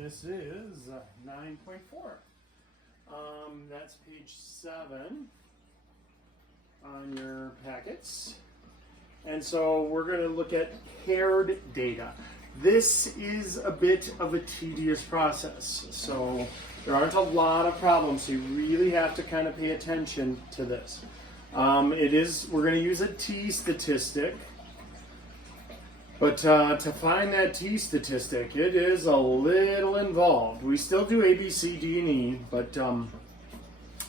This is 9.4. That's page 7 on your packets. And so we're going to look at paired data. This is a bit of a tedious process. So there aren't a lot of problems, so you really have to kind of pay attention to this. We're going to use a t statistic. But to find that t statistic, it is a little involved. We still do A, B, C, D, and E, but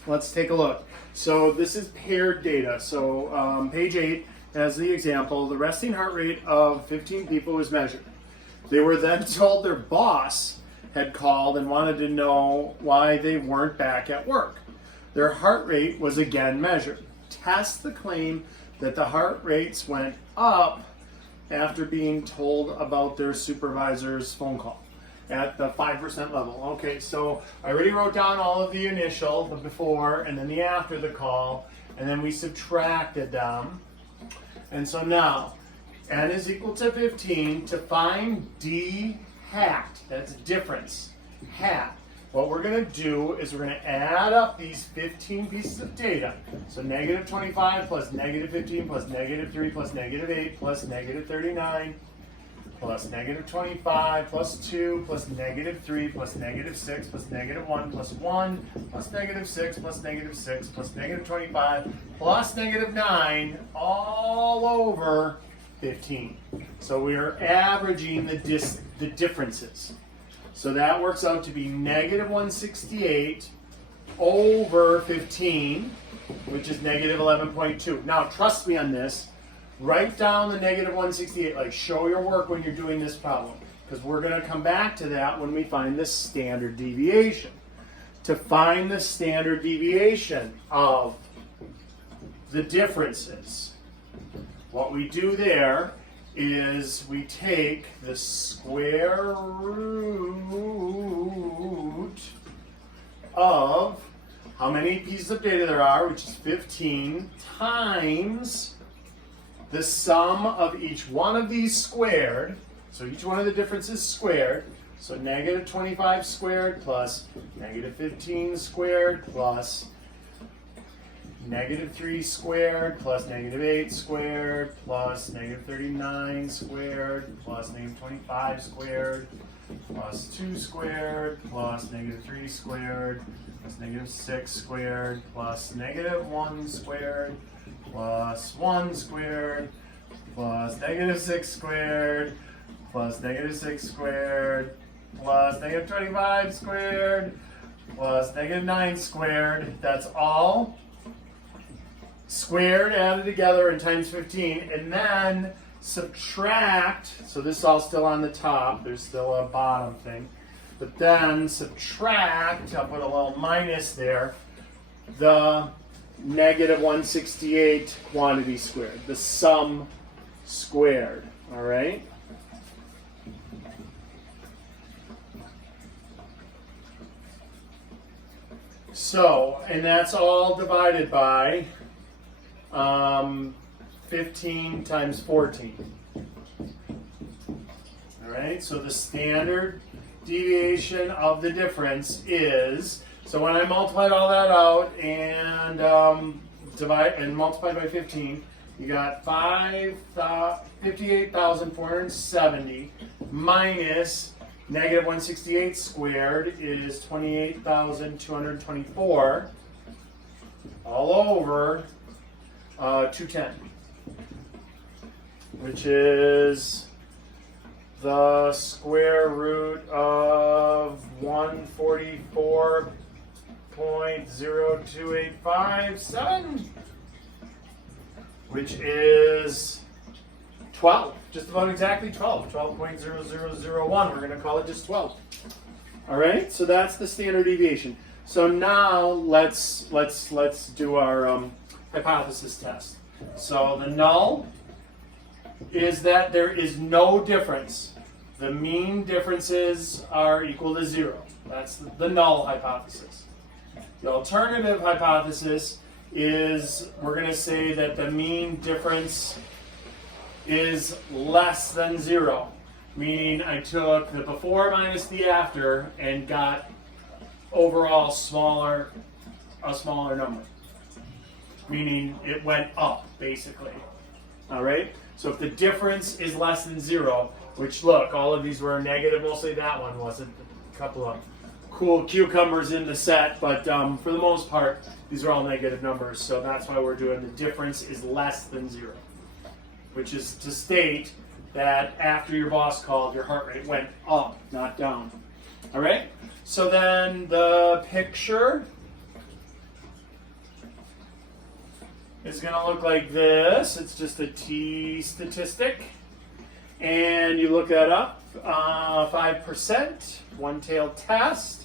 let's take a look. So this is paired data. So page 8 has the example. The resting heart rate of 15 people was measured. They were then told their boss had called and wanted to know why they weren't back at work. Their heart rate was again measured. Test the claim that the heart rates went up after being told about their supervisor's phone call at the 5% level. Okay, so I already wrote down all of the initial, the before, and then the after the call, and then we subtracted them. And so now, n is equal to 15. To find d hat, that's difference, hat, what we're going to do is we're going to add up these 15 pieces of data. So negative 25 plus negative 15 plus negative 3 plus negative 8 plus negative 39 plus negative 25 plus 2 plus negative 3 plus negative 6 plus negative 1 plus 1 plus negative 6 plus negative 6 plus negative 25 plus negative 9 all over 15. So we are averaging the differences. So that works out to be negative 168 over 15, which is negative 11.2. Now, trust me on this. Write down the negative 168. Like, show your work when you're doing this problem, because we're going to come back to that when we find the standard deviation. To find the standard deviation of the differences, what we do there is we take the square root of how many pieces of data there are, which is 15, times the sum of each one of these squared. So each one of the differences squared. So negative 25 squared plus negative 15 squared plus negative 3 squared plus negative 8 squared plus negative 39 squared plus negative 25 squared plus 2 squared plus negative 3 squared plus negative 6 squared plus negative 1 squared plus 1 squared plus negative 6 squared plus negative 6 squared plus negative 25 squared plus negative 9 squared. That's all squared added together and times 15, and then subtract. So this is all still on the top, there's still a bottom thing, but then subtract, I'll put a little minus there, the negative 168 quantity squared, the sum squared. All right, so, and that's all divided by 15 times 14. All right, so the standard deviation of the difference is, so when I multiplied all that out and divide and multiplied by 15, you got 58,470 minus negative 168 squared is 28,224 all over 210, which is the square root of 144.02857, which is 12, just about exactly 12, 12.0001. We're going to call it just 12. All right, so that's the standard deviation. So now let's do our hypothesis test. So the null is that there is no difference. The mean differences are equal to 0. That's the null hypothesis. The alternative hypothesis is we're going to say that the mean difference is less than 0. meaning I took the before minus the after and got overall a smaller number, meaning it went up basically. All right, so if the difference is less than 0, which look, all of these were negative, mostly that one wasn't. A couple of cool cucumbers in the set, but for the most part, these are all negative numbers, so that's why we're doing the difference is less than 0, which is to state that after your boss called, your heart rate went up, not down. All right, so then the picture is going to look like this. It's just a T statistic, and you look that up, 5%, one-tailed test,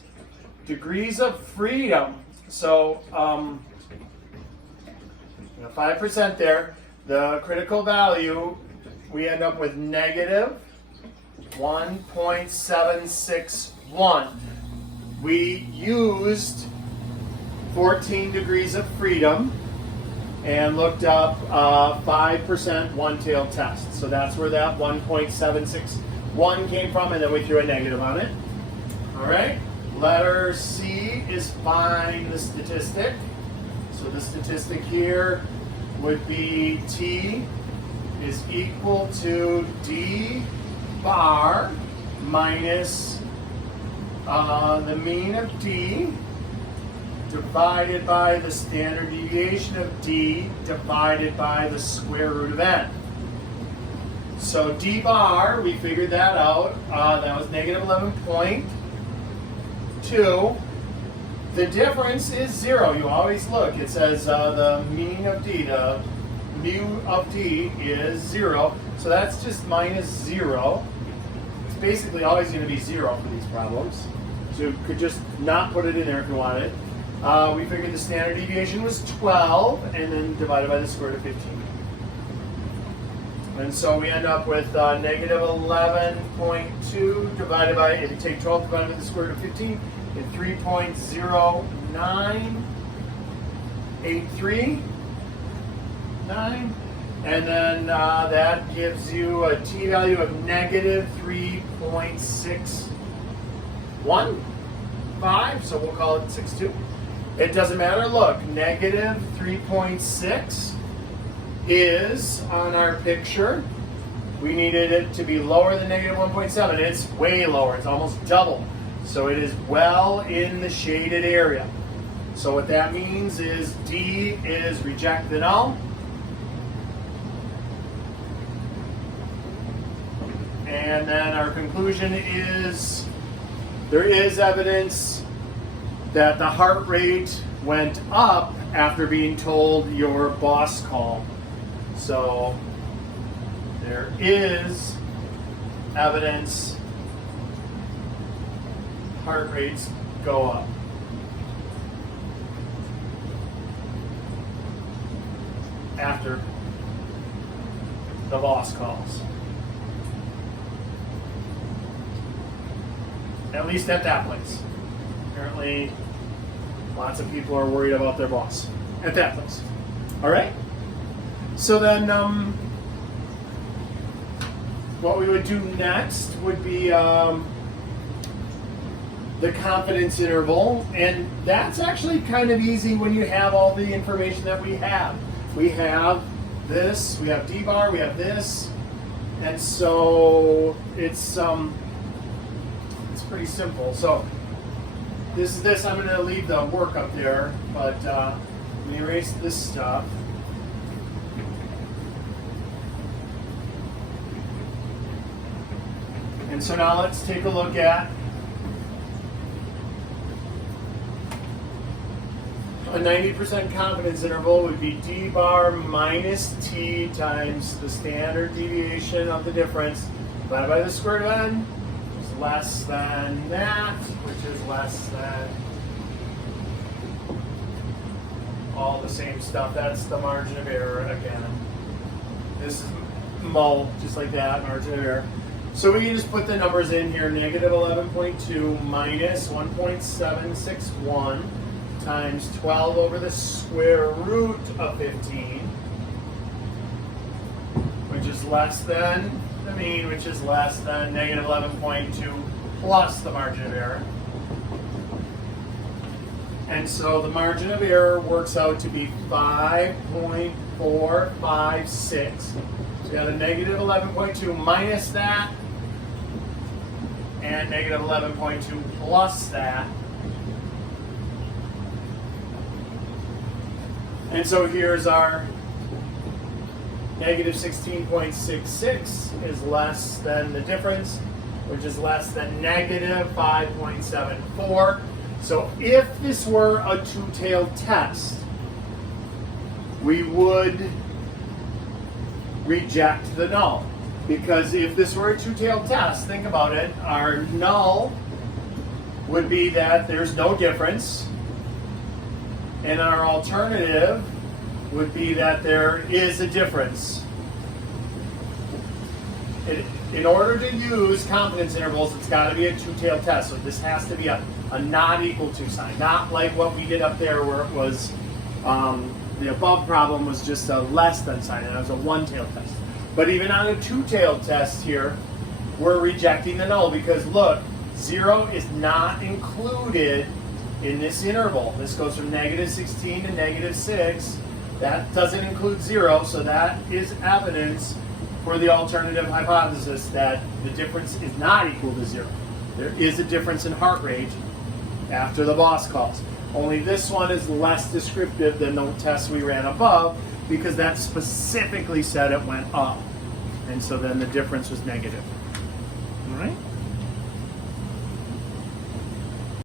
degrees of freedom. So 5% there. The critical value, we end up with negative 1.761. We used 14 degrees of freedom and looked up 5% one-tailed test. So that's where that 1.761 came from, and then we threw a negative on it. All right. Letter C is find the statistic. So the statistic here would be T is equal to D bar minus the mean of D divided by the standard deviation of D divided by the square root of N. So D bar, we figured that out. That was negative 11.2. The difference is 0. You always look. It says the mean of D, the mu of D is 0. So that's just minus 0. It's basically always going to be 0 for these problems. So you could just not put it in there if you wanted. We figured the standard deviation was 12, and then divided by the square root of 15. And so we end up with negative 11.2 divided by, if you take 12 divided by the square root of 15, it's 3.0983. And then that gives you a t-value of negative 3.615. So we'll call it 6.2. It doesn't matter. Look, negative 3.6 is on our picture. We needed it to be lower than negative 1.7. It's way lower. It's almost double. So it is well in the shaded area. So what that means is D is reject the null. And then our conclusion is there is evidence that the heart rate went up after being told your boss call. So there is evidence heart rates go up after the boss calls. At least at that place. Apparently, lots of people are worried about their boss at that place. All right? So then, what we would do next would be the confidence interval, and that's actually kind of easy when you have all the information that we have. We have this, we have D bar, we have this, and so it's pretty simple. So this is this. I'm going to leave the work up there, but let me erase this stuff. And so now let's take a look at a 90% confidence interval would be D bar minus T times the standard deviation of the difference divided by the square root of N, which is less than that, which is less than all the same stuff. That's the margin of error again. This is mul, just like that, margin of error. So we can just put the numbers in here, negative 11.2 minus 1.761 times 12 over the square root of 15, which is less than the mean, which is less than negative 11.2 plus the margin of error. And so the margin of error works out to be 5.456. So you got a negative 11.2 minus that, and negative 11.2 plus that. And so here's our negative 16.66 is less than the difference, which is less than negative 5.74. So if this were a two-tailed test, we would reject the null. Because if this were a two-tailed test, think about it, our null would be that there's no difference, and our alternative would be that there is a difference. In order to use confidence intervals, it's got to be a two-tailed test. So this has to be a not equal to sign, not like what we did up there where it was the above problem was just a less than sign, and it was a one-tailed test. But even on a two-tailed test here, we're rejecting the null because look, 0 is not included in this interval. This goes from negative 16 to negative 6. That doesn't include 0, so that is evidence for the alternative hypothesis that the difference is not equal to 0. There is a difference in heart rate after the boss calls. Only this one is less descriptive than the test we ran above because that specifically said it went up. And so then the difference was negative. All right?